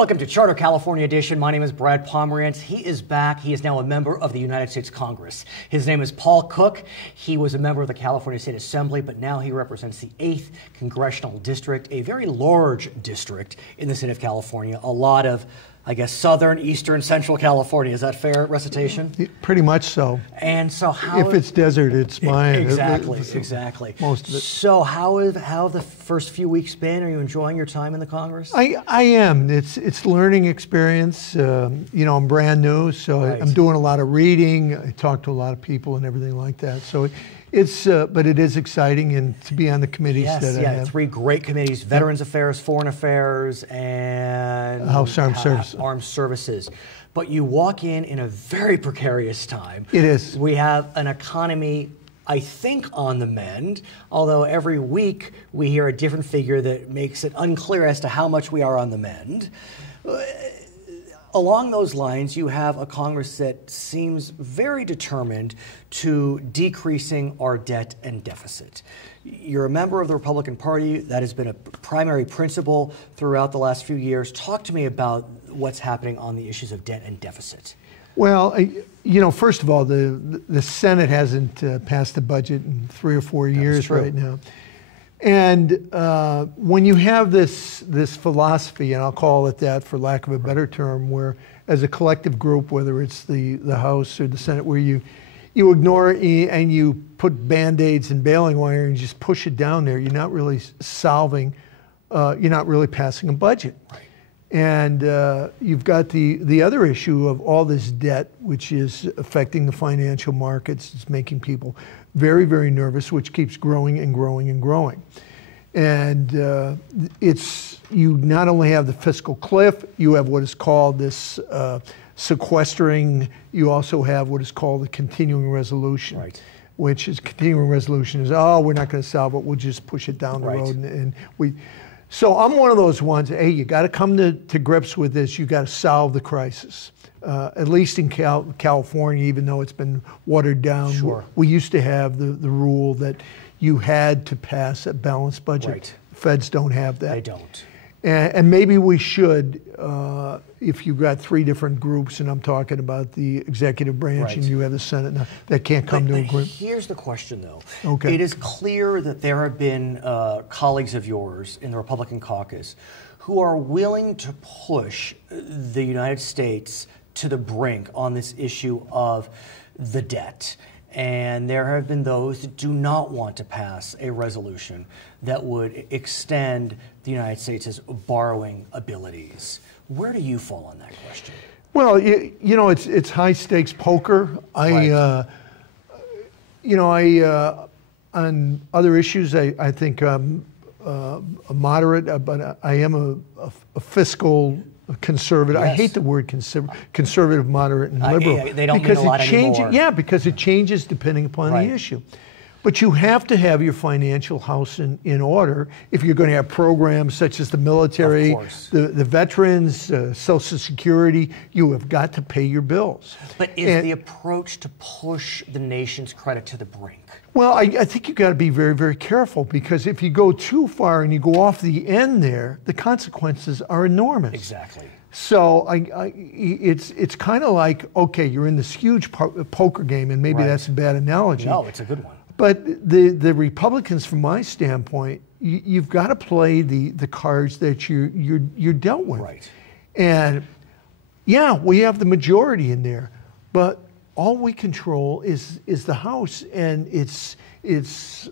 Welcome to Charter California Edition. My name is Brad Pomerance. He is back. He is now a member of the United States Congress. His name is Paul Cook. He was a member of the California State Assembly, but now he represents the 8th Congressional District, a very large district in the state of California. A lot of, I guess, southern, eastern, central California. Is that fair recitation? Pretty much so. And so how... If it's desert, it's mine. Exactly. Most of it. So how have the first few weeks been? Are you enjoying your time in the Congress? I am. It's learning experience. You know, I'm brand new, so Right. I'm doing a lot of reading. I talk to a lot of people and everything like that. So it's, but it is exciting, and to be on the committees I have. 3 great committees: Veterans Affairs, Foreign Affairs, and House Armed Services. Armed Services. But you walk in a very precarious time. It is. We have an economy, I think, on the mend, although every week we hear a different figure that makes it unclear as to how much we are on the mend. Along those lines, you have a Congress that seems very determined to decreasing our debt and deficit. You're a member of the Republican Party. That has been a primary principle throughout the last few years. Talk to me about what's happening on the issues of debt and deficit. Well, you know, first of all, the Senate hasn't passed a budget in 3 or 4 years right now. And when you have this philosophy, and I'll call it that for lack of a better term, where as a collective group, whether it's the House or the Senate, where you ignore it and you put Band-Aids and baling wire and just push it down there, you're not really solving, you're not really passing a budget. Right. And you've got the other issue of all this debt, which is affecting the financial markets. It's making people very, very nervous, which keeps growing and growing and growing. And you not only have the fiscal cliff, you have what is called this sequestering. You also have what is called the continuing resolution. Right. Which is continuing resolution is, oh, we're not going to solve it. We'll just push it down the road. And so I'm one of those ones, hey, you got to come to grips with this. You got to solve the crisis. At least in California, even though it's been watered down, we used to have the rule that you had to pass a balanced budget. Right. Feds don't have that. They don't. And maybe we should, if you've got 3 different groups, and I'm talking about the executive branch and you have the Senate now, that can't come to agreement. Here's the question, though. Okay. It is clear that there have been colleagues of yours in the Republican caucus who are willing to push the United States to the brink on this issue of the debt. And there have been those that do not want to pass a resolution that would extend the United States' borrowing abilities. Where do you fall on that question? Well, you know, it's high stakes poker. You know, on other issues, I think I'm a moderate, but I am a fiscal conservative. Yes. I hate the word conservative, moderate, and liberal. They don't mean a lot anymore. Yeah, because it changes depending upon the issue. But you have to have your financial house in order if you're going to have programs such as the military, the veterans, Social Security. You have got to pay your bills. But is the approach to push the nation's credit to the brink? Well, I think you've got to be very, very careful, because if you go too far and you go off the end there, the consequences are enormous. Exactly. So it's kind of like, okay, you're in this huge poker game, and maybe that's a bad analogy. No, it's a good one. But the Republicans, from my standpoint, you've got to play the cards that you're dealt with. Right. And yeah, we have the majority in there, but all we control is the House, and it's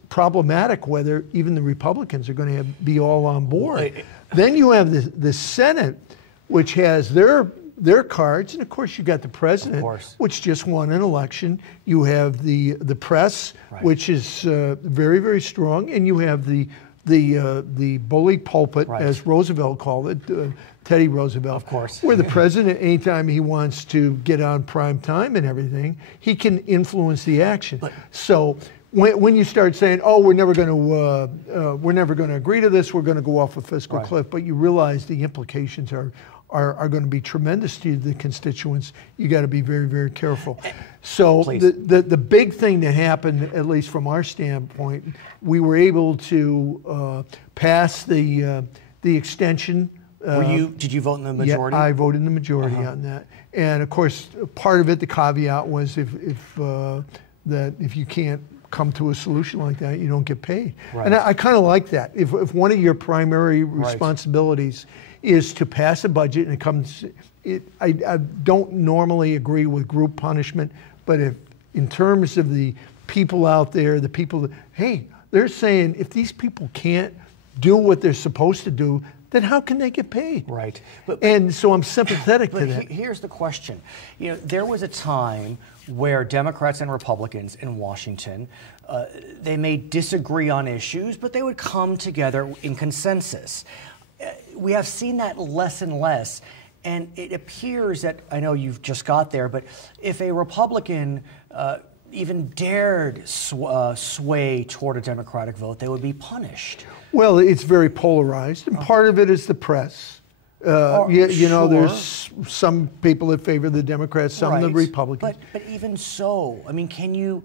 problematic whether even the Republicans are going to be all on board. Then you have the Senate, which has their cards, and of course you got the president, which just won an election. You have the press, which is very, very strong, and you have the bully pulpit, as Roosevelt called it, Teddy Roosevelt, where the president, anytime he wants to get on prime time and everything, he can influence the action. So when you start saying, "Oh, we're never going to agree to this. We're going to go off a fiscal cliff," but you realize the implications are going to be tremendous to the constituents, you got to be very, very careful. So the big thing that happened, at least from our standpoint, we were able to pass the extension Did you vote in the majority? Yeah, I voted in the majority on that. And of course, part of it, the caveat was if you can't come to a solution like that, you don't get paid. Right. And I kind of like that. If one of your primary responsibilities is to pass a budget and it comes, I don't normally agree with group punishment, but if in terms of the people out there, the people that, hey, they're saying if these people can't do what they're supposed to do, then how can they get paid? Right. And so I'm sympathetic to that. Here's the question. You know, there was a time where Democrats and Republicans in Washington, they may disagree on issues, but they would come together in consensus. We have seen that less and less. And it appears that, I know you've just got there, but if a Republican even dared sway toward a Democratic vote, they would be punished. Well, it's very polarized, and part of it is the press. There's some people that favor the Democrats, some the Republicans. But even so, I mean, can you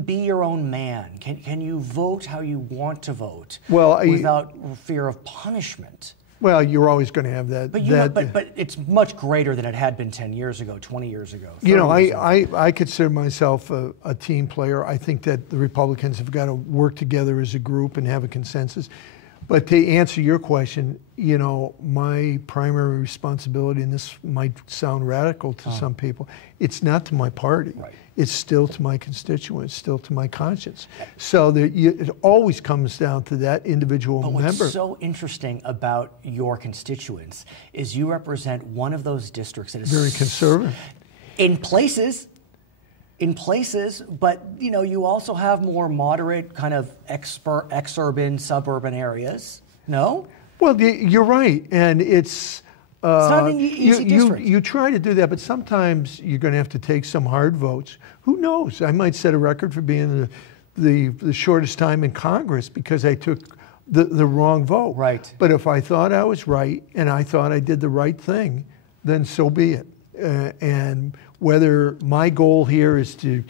be your own man? Can you vote how you want to vote without fear of punishment? Well, you're always going to have that. But it's much greater than it had been 10 years ago, 20 years ago. You know, I consider myself a team player. I think that the Republicans have got to work together as a group and have a consensus. But to answer your question, you know, my primary responsibility, and this might sound radical to some people, it's not to my party. Right. It's still to my constituents, still to my conscience. So it always comes down to that individual member. But what's so interesting about your constituents is you represent one of those districts that is very conservative. In places, but you know, you also have more moderate kind of ex-urban, suburban areas. No? Well, you're right, and it's not an easy district. You try to do that, but sometimes you're going to have to take some hard votes. Who knows? I might set a record for being the shortest time in Congress because I took the wrong vote. Right. But if I thought I was right and I thought I did the right thing, then so be it. And whether my goal here is to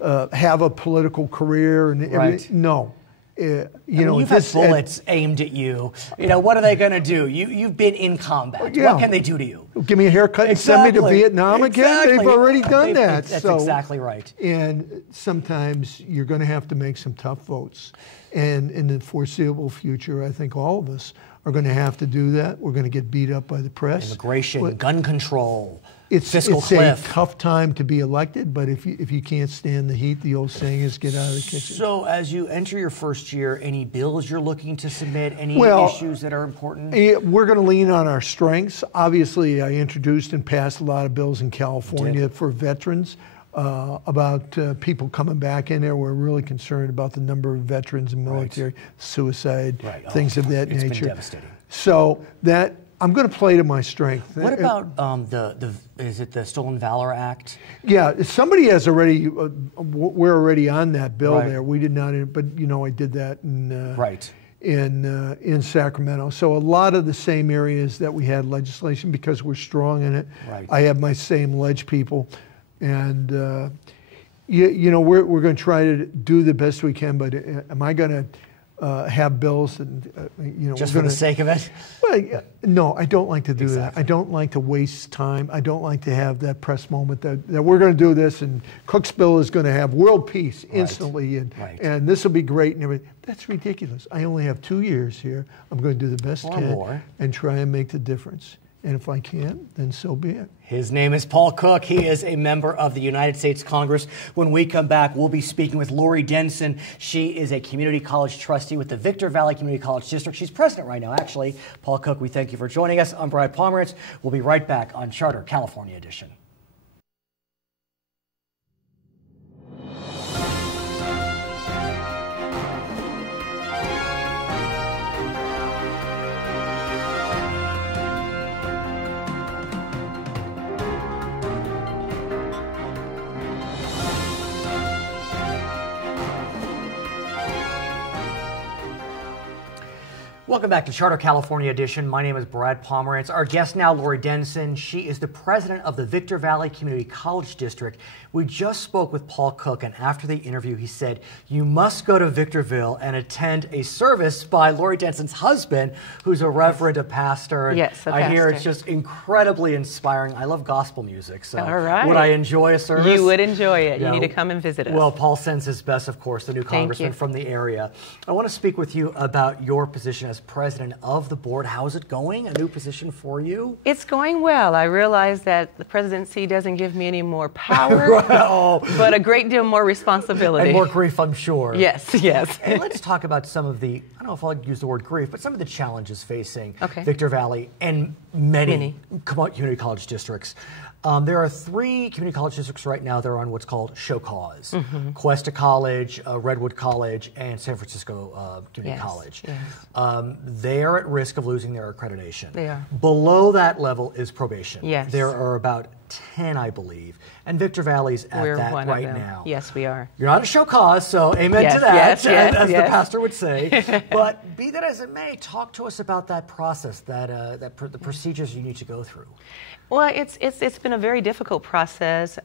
have a political career and everything, no. You've had bullets aimed at you. You know, what are they going to do? You've been in combat. Yeah. What can they do to you? Give me a haircut and send me to Vietnam again? They've already done that. That's exactly right. And sometimes you're going to have to make some tough votes. And in the foreseeable future, I think all of us are going to have to do that. We're going to get beat up by the press. Immigration, gun control. It's a tough time to be elected, but if you can't stand the heat, the old saying is get out of the kitchen. So as you enter your first year, any bills you're looking to submit, any issues that are important? We're going to lean on our strengths. Obviously, I introduced and passed a lot of bills in California for veterans about people coming back in there. We're really concerned about the number of veterans and military, suicide, things of that nature. It's been devastating. So that I'm going to play to my strength. What about is it the Stolen Valor Act? Yeah, somebody has already. We're already on that bill there. We did not, but you know, I did that in Sacramento. So a lot of the same areas that we had legislation because we're strong in it. Right. I have my same ledge people, and you know, we're going to try to do the best we can. But am I going to have bills and you know, just for the sake of it? Well, no, I don't like to do that. I don't like to waste time. I don't like to have that press moment that we're going to do this and Cook's bill is going to have world peace instantly and this will be great and everything. That's ridiculous. I only have 2 years here. I'm going to do the best I can and try and make the difference. And if I can't, then so be it. His name is Paul Cook. He is a member of the United States Congress. When we come back, we'll be speaking with Lorrie Denson. She is a community college trustee with the Victor Valley Community College District. She's president right now, actually. Paul Cook, we thank you for joining us. I'm Brad Pomerance. We'll be right back on Charter California Edition. Welcome back to Charter California Edition. My name is Brad Pomerance. Our guest now, Lorrie Denson. She is the president of the Victor Valley Community College District. We just spoke with Paul Cook, and after the interview, he said, you must go to Victorville and attend a service by Lorrie Denson's husband, who's a reverend, a pastor. And yes, a I pastor. hear it's just incredibly inspiring. I love gospel music, so all right. Would I enjoy a service? You would enjoy it. Yeah. You need to come and visit us. Well, Paul sends his best, of course, the new congressman from the area. I want to speak with you about your position as president of the board. How is it going? A new position for you? It's going well. I realize that the presidency doesn't give me any more power, but a great deal more responsibility. And more grief, I'm sure. Yes, yes. And let's talk about some of the, I don't know if I'll use the word grief, but some of the challenges facing Okay. Victor Valley and many community college districts. There are 3 community college districts right now that are on what's called show cause. Cuesta College, Redwood College, and San Francisco Community College. Yes. They are at risk of losing their accreditation. They are. Below that level is probation. Yes. There are about 10, I believe. And Victor Valley's at We're that one right of them. now. Yes, we are. You're not a show cause, so amen Yes, to that, yes, yes, as yes. the pastor would say. But be that as it may, talk to us about that process, the procedures you need to go through. Well, it's been a very difficult process.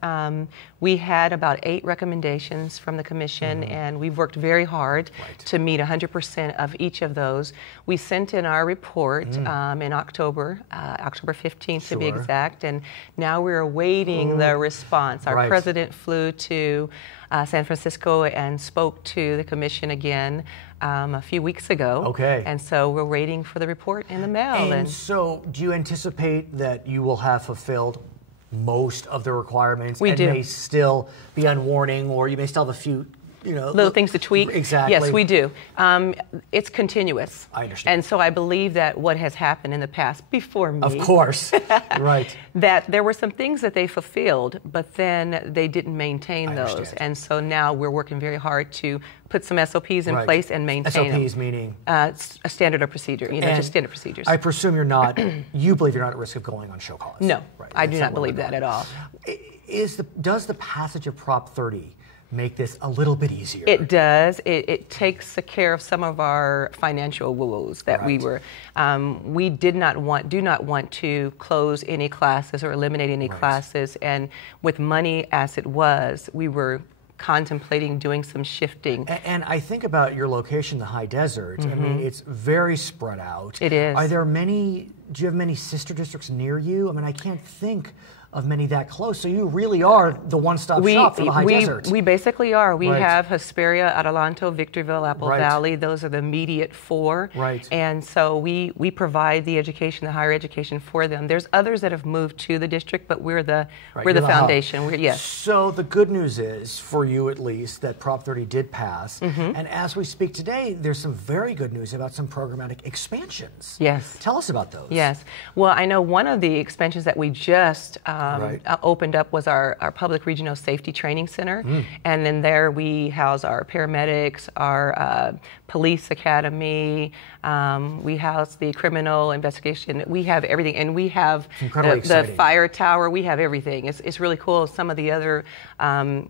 We had about 8 recommendations from the commission, and we've worked very hard to meet 100% of each of those. We sent in our report in October 15th to be exact, and now we're awaiting the response. Our president flew to San Francisco and spoke to the commission again a few weeks ago. Okay. And so we're waiting for the report in the mail. And so do you anticipate that you will have fulfilled most of the requirements? We do. May still be on warning, or you may still have a few, little things to tweak. Exactly. Yes, we do. It's continuous. I understand. And so I believe that what has happened in the past before me. Of course. Right. That there were some things that they fulfilled, but then they didn't maintain those. Understand. And so now we're working very hard to put some SOPs in place and maintain SOPs them. meaning? A standard of procedure, just standard procedures. I presume you're not, you believe you're not at risk of going on show cause. No, Right. I That's do not where we're believe that going. at all. Does the passage of Prop 30 make this a little bit easier? It does. It takes care of some of our financial woes that we were. We do not want to close any classes or eliminate any classes. And with money as it was, we were contemplating doing some shifting. And I think about your location, the high desert. I mean, it's very spread out. It is. Do you have many sister districts near you? I mean, I can't think of many that close. So you really are the one-stop shop for the high desert. We basically are. We have Hesperia, Adelanto, Victorville, Apple Valley. Those are the immediate 4. Right. And so we provide the education, the higher education for them. There's others that have moved to the district, but we're the foundation. Yes. So the good news is, for you at least, that Prop 30 did pass. And as we speak today, there's some very good news about some programmatic expansions. Yes. Tell us about those. Yes. Well, I know one of the expansions that we just opened up was our Public Regional Safety Training Center. And then there we house our paramedics, our police academy, we house the criminal investigation. We have everything. And we have the fire tower. We have everything. It's really cool. Some of the other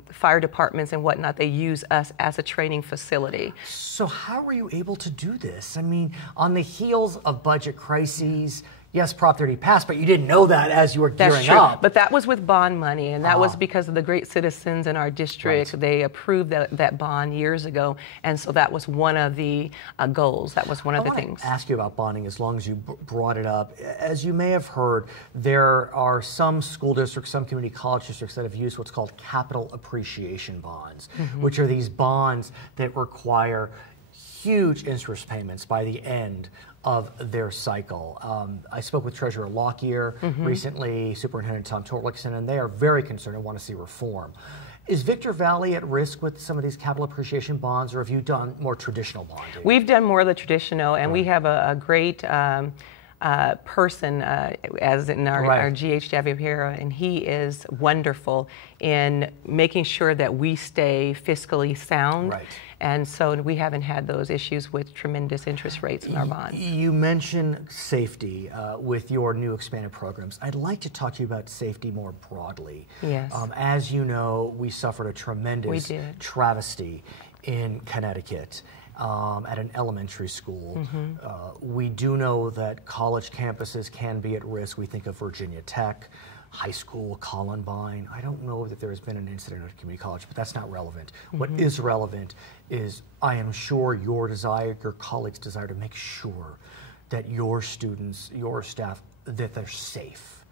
fire departments and whatnot, they use us as a training facility. So how were you able to do this? I mean, on the heels of budget crises, yes, Prop 30 passed, but you didn't know that as you were gearing That's true. up. But that was with bond money, and that was because of the great citizens in our district. They approved that bond years ago, and so that was one of the goals. That was one of the things. I want to ask you about bonding as long as you brought it up. As you may have heard, there are some school districts, some community college districts that have used what's called capital appreciation bonds, which are these bonds that require huge interest payments by the end of their cycle. I spoke with Treasurer Lockyer recently, Superintendent Tom Torlickson, and they are very concerned and want to see reform. Is Victor Valley at risk with some of these capital appreciation bonds, or have you done more traditional bonding? We've done more of the traditional, and we have a great person, as in our GH Davipera, and he is wonderful in making sure that we stay fiscally sound. And so we haven't had those issues with tremendous interest rates in our bonds. You mentioned safety with your new expanded programs. I'd like to talk to you about safety more broadly. Yes. As you know, we suffered a tremendous travesty in Connecticut. at an elementary school. We do know that college campuses can be at risk. We think of Virginia Tech, high school, Columbine. I don't know that there has been an incident at a community college, but that's not relevant. What is relevant is, I am sure your desire, your colleagues' desire to make sure that your students, your staff, that they're safe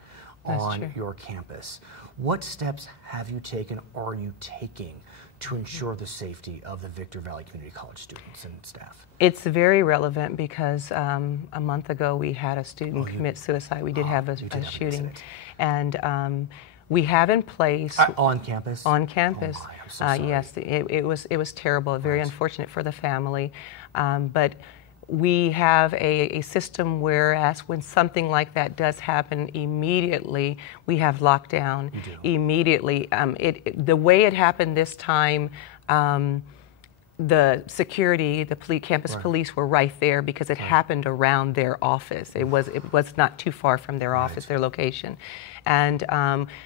on your campus. What steps have you taken, are you taking to ensure the safety of the Victor Valley Community College students and staff? It's very relevant because a month ago we had a student commit suicide. We did have a shooting. And we have in place... on campus? On campus. Oh my, I'm so sorry. Yes, it was terrible, very unfortunate for the family. But we have a system whereas when something like that does happen, immediately we have lockdown. Immediately. The way it happened this time, the security, the campus police were right there because it happened around their office. It was not too far from their office, their location. And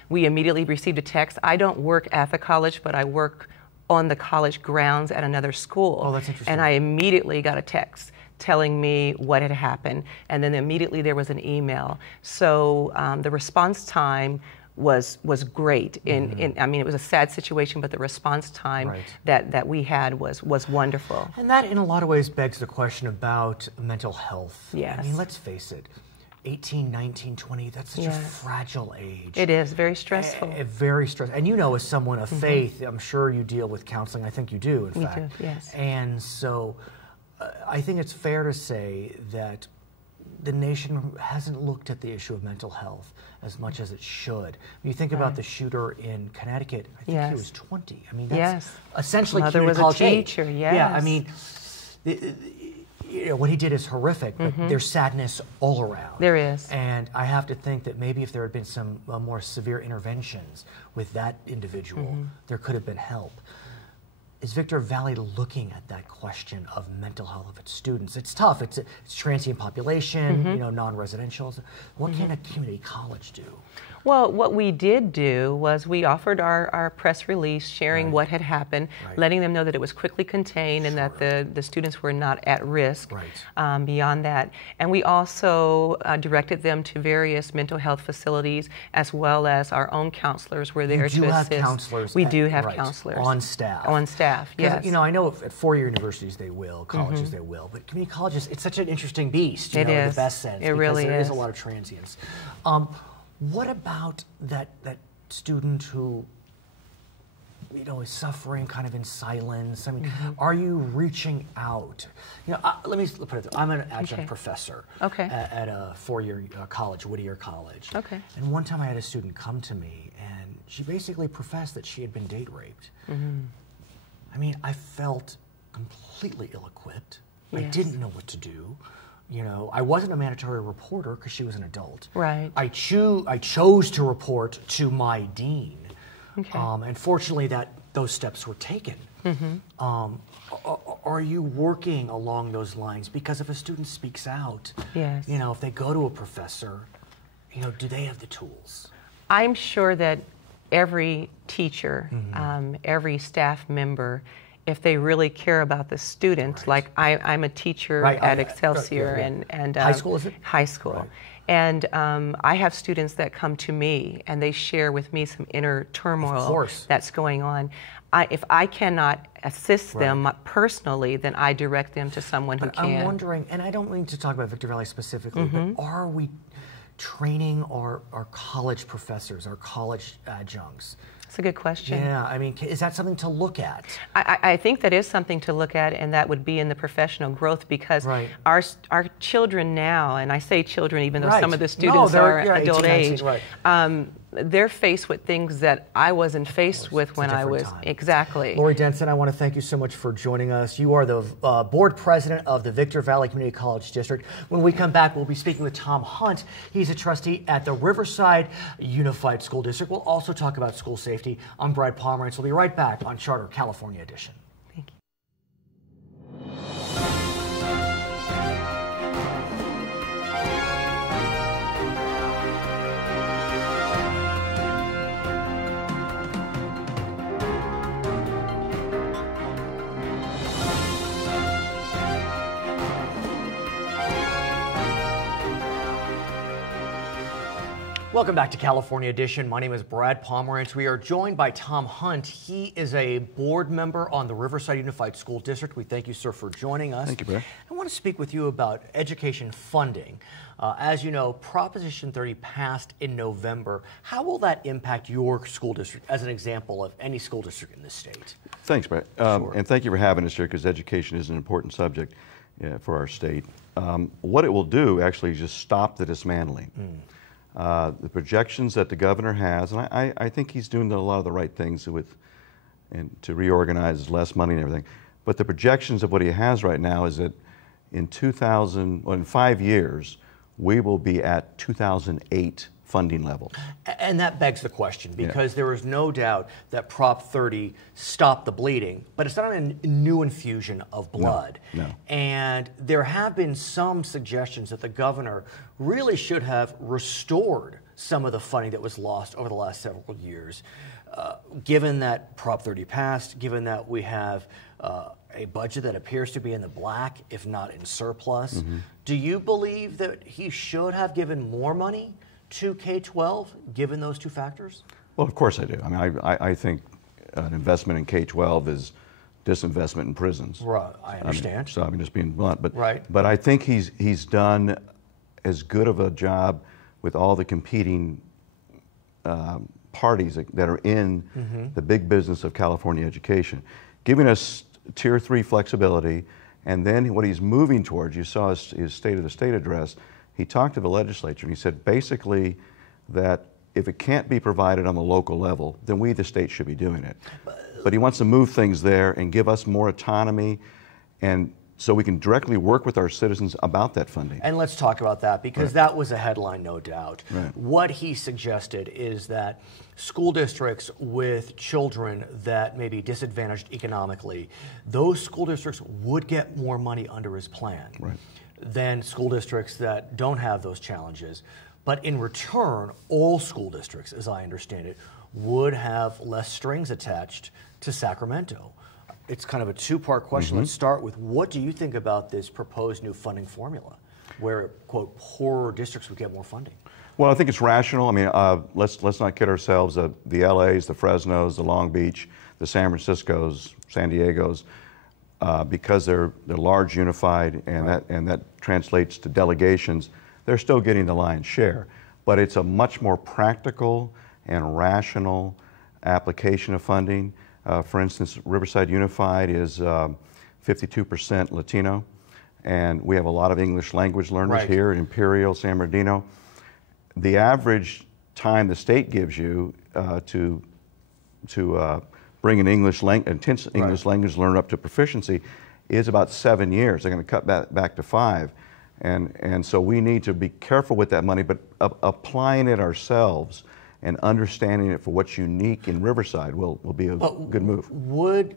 we immediately received a text. I don't work at the college, but I work on the college grounds at another school. Oh, that's interesting. And I immediately got a text telling me what had happened, and then immediately there was an email. So the response time was great. I mean, it was a sad situation, but the response time that we had was wonderful. And that, in a lot of ways, begs the question about mental health. Yes. I mean, let's face it. 18, 19, 20, that's such a fragile age. It is, very stressful. Very stressful. And you know, as someone of faith, I'm sure you deal with counseling. I think you do, in fact. We do, yes. And so I think it's fair to say that the nation hasn't looked at the issue of mental health as much as it should. When you think about the shooter in Connecticut, I think he was 20. I mean, that's essentially Mother was a teacher, Yeah, I mean, you know, what he did is horrific, but there's sadness all around. There is. And I have to think that maybe if there had been some more severe interventions with that individual, there could have been help. Is Victor Valley looking at that question of mental health of its students? It's tough. It's transient population, you know, non-residential. What can a community college do? Well, what we did do was we offered our press release sharing what had happened, letting them know that it was quickly contained and that the students were not at risk beyond that. And we also directed them to various mental health facilities, as well as our own counselors were there to assist. Have counselors. We do have counselors. On staff. On staff, yes. You know, I know at four-year universities they will, colleges they will, but community colleges, it's such an interesting beast, you know, in the best sense. It really is. There is a lot of transience. What about that student who, you know, is suffering kind of in silence? I mean, are you reaching out? You know, let me put it this way. I'm an adjunct professor at a four-year college, Whittier College. And one time I had a student come to me, and she basically professed that she had been date raped. I mean, I felt completely ill-equipped. I didn't know what to do. You know, I wasn't a mandatory reporter because she was an adult. I chose to report to my dean. And fortunately those steps were taken. Are you working along those lines? Because if a student speaks out, you know, if they go to a professor, you know, do they have the tools? I'm sure that every teacher, every staff member, if they really care about the student, like I'm a teacher at Excelsior and high school, is it? High school. And I have students that come to me and they share with me some inner turmoil that's going on. If I cannot assist them personally, then I direct them to someone who can. I'm wondering, and I don't mean to talk about Victor Valley specifically, but are we training our college professors, our college adjuncts? That's a good question. Yeah, I mean, is that something to look at? I think that is something to look at, and that would be in the professional growth, because our children now, and I say children even though some of the students are adult 18, 19, age, they're faced with things that I wasn't faced with when I was. Exactly. Lorrie Denson, I want to thank you so much for joining us. You are the board president of the Victor Valley Community College District. When we come back, we'll be speaking with Tom Hunt. He's a trustee at the Riverside Unified School District. We'll also talk about school safety. I'm Brad Pomerance. We'll be right back on Charter California Edition. Thank you. Welcome back to California Edition. My name is Brad Pomerance. We are joined by Tom Hunt. He is a board member on the Riverside Unified School District. We thank you, sir, for joining us. Thank you, Brad. I want to speak with you about education funding. As you know, Proposition 30 passed in November. How will that impact your school district, as an example of any school district in this state? Thanks, Brad. Sure. And thank you for having us here, because education is an important subject for our state. What it will do, actually, is just stop the dismantling. The projections that the governor has, and I think he's doing a lot of the right things to reorganize less money and everything, but the projections of what he has right now is that in 5 years, we will be at 2008 funding levels. And that begs the question, because there is no doubt that Prop 30 stopped the bleeding, but it's not a new infusion of blood. No. And there have been some suggestions that the governor really should have restored some of the funding that was lost over the last several years. Given that Prop 30 passed, given that we have a budget that appears to be in the black, if not in surplus, do you believe that he should have given more money to K-12, given those two factors? Well, of course I do. I mean, I think an investment in K-12 is disinvestment in prisons. Right, I understand. I mean, just being blunt, but right. But I think he's done as good of a job with all the competing parties that are in the big business of California education, giving us Tier 3 flexibility, and then what he's moving towards. You saw his State of the State address. He talked to the legislature, and he said basically that if it can't be provided on the local level, then we, the state, should be doing it. But he wants to move things there and give us more autonomy, and so we can directly work with our citizens about that funding. And let's talk about that, because that was a headline, no doubt. Right. What he suggested is that school districts with children that may be disadvantaged economically, those school districts would get more money under his plan. Right. Than school districts that don't have those challenges. But in return, all school districts, as I understand it, would have less strings attached to Sacramento. It's kind of a two-part question. Let's start with, what do you think about this proposed new funding formula, where, quote, poorer districts would get more funding? Well, I think it's rational. I mean, let's not kid ourselves. The LAs, the Fresnos, the Long Beach, the San Franciscos, San Diegos, because they're large, unified, and that translates to delegations, they're still getting the lion's share. But it's a much more practical and rational application of funding. For instance, Riverside Unified is 52% Latino, and we have a lot of English language learners here in Imperial, San Bernardino. The average time the state gives you to bring an intense English language learner up to proficiency is about 7 years. They're going to cut that back to 5. And so we need to be careful with that money, but applying it ourselves and understanding it for what's unique in Riverside will be a good move. Would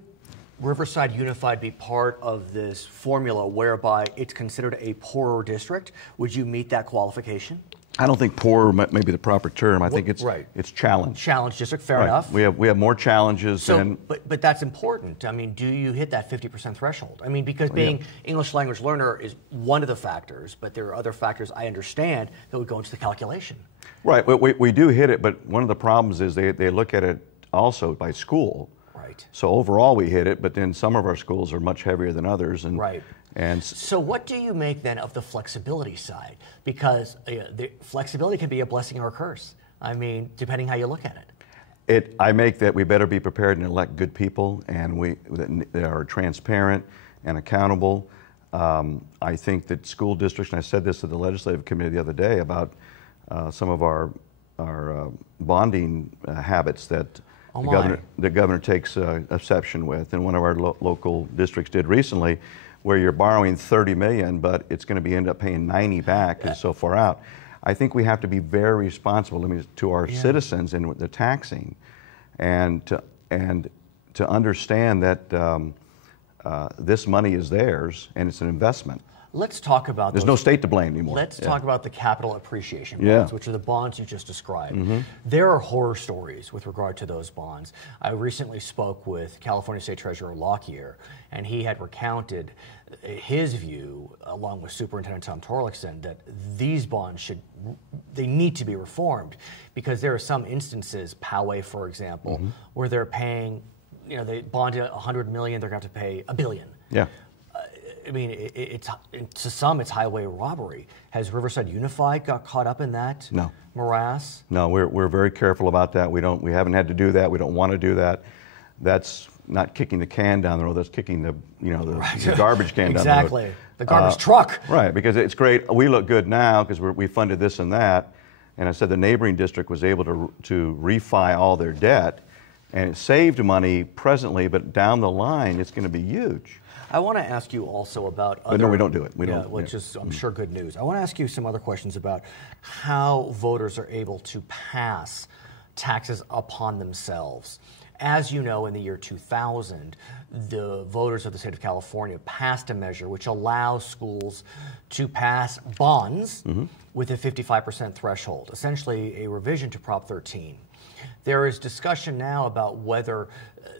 Riverside Unified be part of this formula whereby it's considered a poorer district? Would you meet that qualification? I don't think poor may be the proper term. I think it's challenge. Challenge district, fair enough. We have more challenges. But that's important. I mean, do you hit that 50% threshold? I mean, because being English language learner is one of the factors, but there are other factors I understand that would go into the calculation. Right. We do hit it, but one of the problems is they look at it also by school. Right. So overall we hit it, but then some of our schools are much heavier than others. And so what do you make then of the flexibility side? Because the flexibility can be a blessing or a curse. I mean, depending how you look at it. I make that we better be prepared and elect good people, and that are transparent and accountable. I think that school districts, and I said this to the legislative committee the other day about some of our bonding habits that the governor takes exception with, and one of our local districts did recently, where you're borrowing $30 million, but it's going to end up paying 90 back because it's so far out. I think we have to be very responsible to our citizens in the taxing, and to understand that this money is theirs and it's an investment. Let's talk about There's no state to blame anymore. Let's talk about the capital appreciation bonds, which are the bonds you just described. There are horror stories with regard to those bonds. I recently spoke with California State Treasurer Lorrie, and he had recounted his view, along with Superintendent Tom Torlakson, that these bonds they need to be reformed, because there are some instances, Poway, for example, where they're paying, they bonded $100 million, they're going to have to pay $1 billion. Yeah. I mean, to some, it's highway robbery. Has Riverside Unified got caught up in that morass? No, we're very careful about that. We haven't had to do that. We don't want to do that. That's not kicking the can down the road. That's kicking the the garbage can down the road. Exactly, the garbage truck. Right, because it's great. We look good now because we funded this and that. And I said the neighboring district was able to refi all their debt, and it saved money presently, but down the line it's going to be huge. I want to ask you also about other... But no, we don't do it. We don't. Which is, I'm sure, good news. I want to ask you some other questions about how voters are able to pass taxes upon themselves. As you know, in the year 2000, the voters of the state of California passed a measure which allows schools to pass bonds with a 55% threshold, essentially a revision to Prop 13. There is discussion now about whether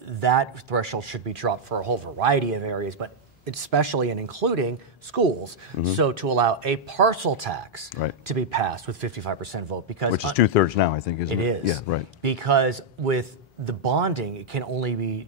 that threshold should be dropped for a whole variety of areas, but especially and including schools. So to allow a parcel tax to be passed with 55% vote, because which is 2/3 now, I think, isn't it? It is. Yeah, right. Because with the bonding, it can only be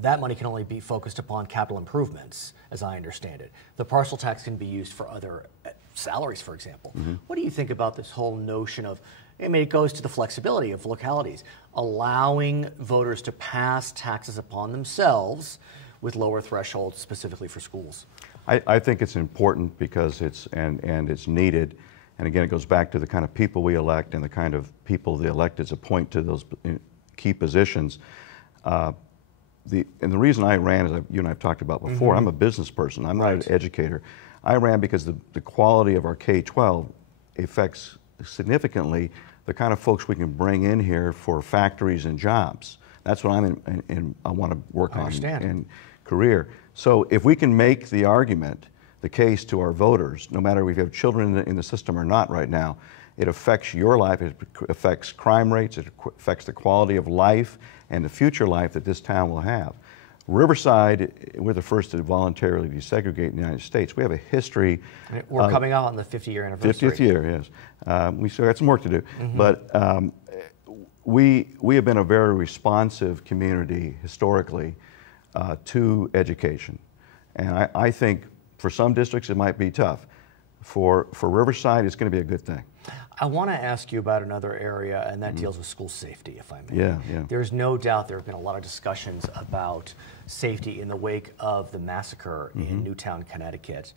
that money can only be focused upon capital improvements, as I understand it. The parcel tax can be used for other salaries, for example. What do you think about this whole notion of? I mean, it goes to the flexibility of localities, allowing voters to pass taxes upon themselves with lower thresholds specifically for schools. I think it's important because it's needed, and again, it goes back to the kind of people we elect and the kind of people the electeds appoint to those key positions. And the reason I ran, as you and I have talked about before, I'm a business person. I'm not an educator. I ran because the quality of our K-12 affects significantly the kind of folks we can bring in here for factories and jobs. That's what I want to work on in career. So if we can make the argument, the case to our voters, no matter if you have children in the system or not right now, it affects your life, it affects crime rates, it affects the quality of life and the future life that this town will have. Riverside, we're the first to voluntarily desegregate in the United States. We have a history. We're coming out on the 50-year anniversary. 50th year, yes. We still got some work to do. But we have been a very responsive community historically to education. And I think for some districts it might be tough. For Riverside, it's going to be a good thing. I want to ask you about another area, and that deals with school safety, if I may. Yeah. There's no doubt there have been a lot of discussions about safety in the wake of the massacre in Newtown, Connecticut.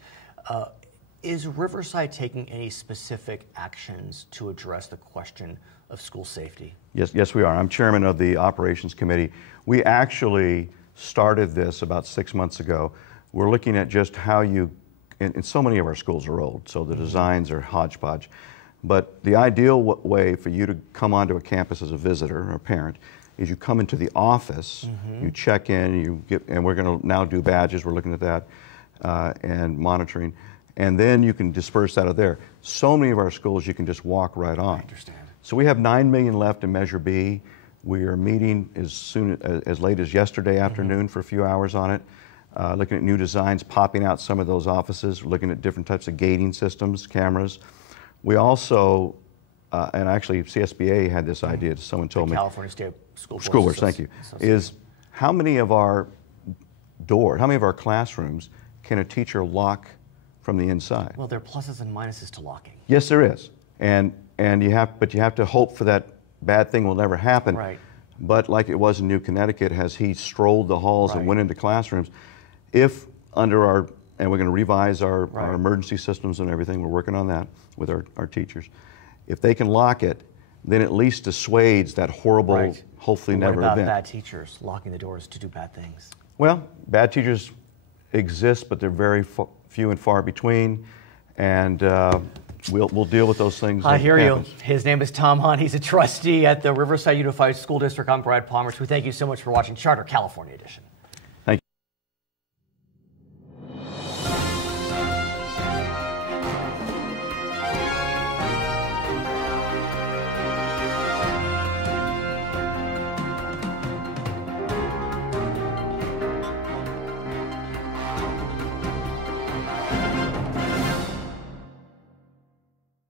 Is Riverside taking any specific actions to address the question of school safety? Yes, we are. I'm chairman of the operations committee. We actually started this about 6 months ago. We're looking at just how and so many of our schools are old, so the designs are hodgepodge. But the ideal way for you to come onto a campus as a visitor or a parent is you come into the office, you check in, and we're going to now do badges. We're looking at that and monitoring, and then you can disperse out of there. So many of our schools you can just walk right on. I understand. So we have 9 million left in Measure B. We are meeting as late as yesterday afternoon for a few hours on it. Looking at new designs, popping out some of those offices, looking at different types of gating systems, cameras. We also, and actually CSBA had this idea, someone told me. California State School Boards, thank you. Is how many of our classrooms can a teacher lock from the inside? Well, there are pluses and minuses to locking. Yes, there is. And you have to hope for that bad thing will never happen. Right. But like it was in New Connecticut, as he strolled the halls and went into classrooms, if under our, and we're going to revise our emergency systems and everything, we're working on that with our teachers. If they can lock it, then at least dissuades that horrible, hopefully never event. What about bad teachers locking the doors to do bad things? Well, bad teachers exist, but they're very few and far between, and we'll deal with those things. I hear you. His name is Tom Hunt. He's a trustee at the Riverside Unified School District. I'm Brad Pomerance. We thank you so much for watching Charter California Edition.